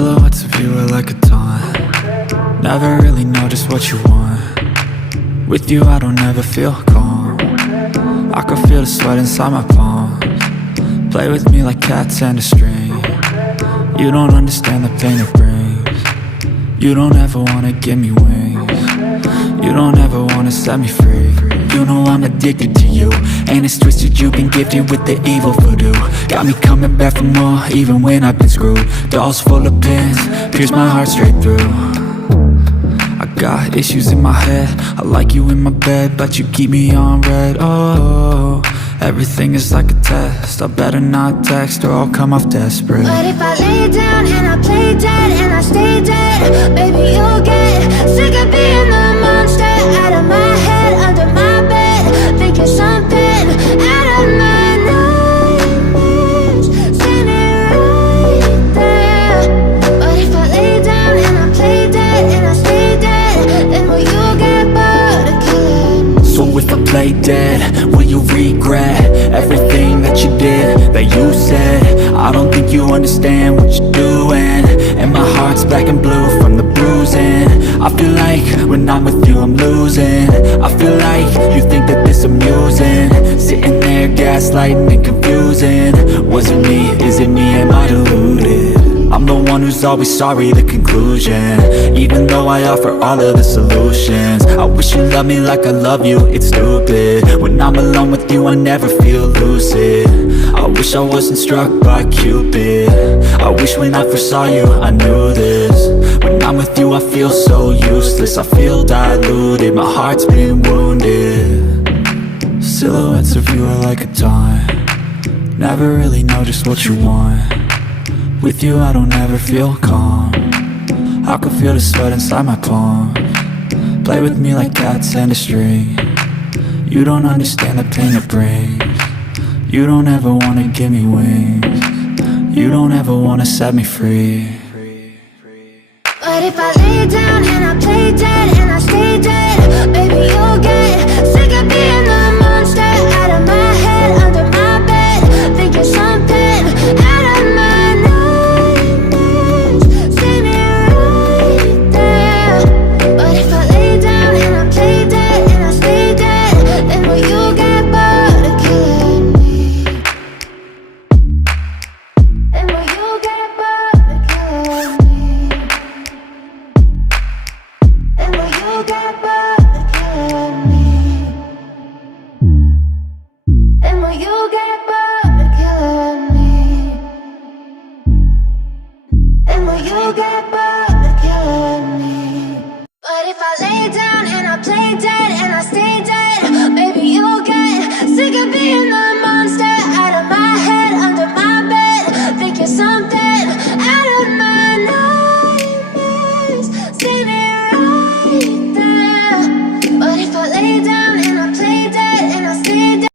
Silhouettes of you are like a taunt. Never really know just what you want. With you I don't ever feel calm. I can feel the sweat inside my palms. Play with me like cats and a string. You don't understand the pain it brings. You don't ever wanna give me wings. You don't ever wanna set me free. You know I'm addicted to you, and it's twisted, you've been gifted with the evil voodoo. Got me coming back for more, even when I've been screwed. Dolls full of pins, pierce my heart straight through. I got issues in my head, I like you in my bed, but you keep me on red. Oh, everything is like a test, I better not text or I'll come off desperate. But if I lay down and I play dead and I stay dead, baby you'll get sick of being the monster out of my head, under my bed, thinking something out of my nightmares, standing right there. But if I lay down and I play dead and I stay dead, then will you get bored of killing? So if I play dead, will you regret everything that you did, that you said? I don't think you understand what you're doing, and my heart's black and blue from the bruising. I feel like when I'm with you I'm losing. I feel like you think that this amusing, sitting there gaslighting and confusing. Was it me? Is it me? Am I deluded? I'm the one who's always sorry, the conclusion, even though I offer all of the solutions. I wish you loved me like I love you, it's stupid. When I'm alone with you I never feel lucid. I wish I wasn't struck by Cupid. I wish when I first saw you I knew this. When I'm with you I feel so useless, I feel diluted, my heart's been wounded. Silhouettes of you are like a taunt. Never really know just what you want. With you I don't ever feel calm. I can feel the sweat inside my palms. Play with me like cats and a string. You don't understand the pain it brings. You don't ever wanna give me wings. You don't ever wanna set me free. But if I lay down and I play dead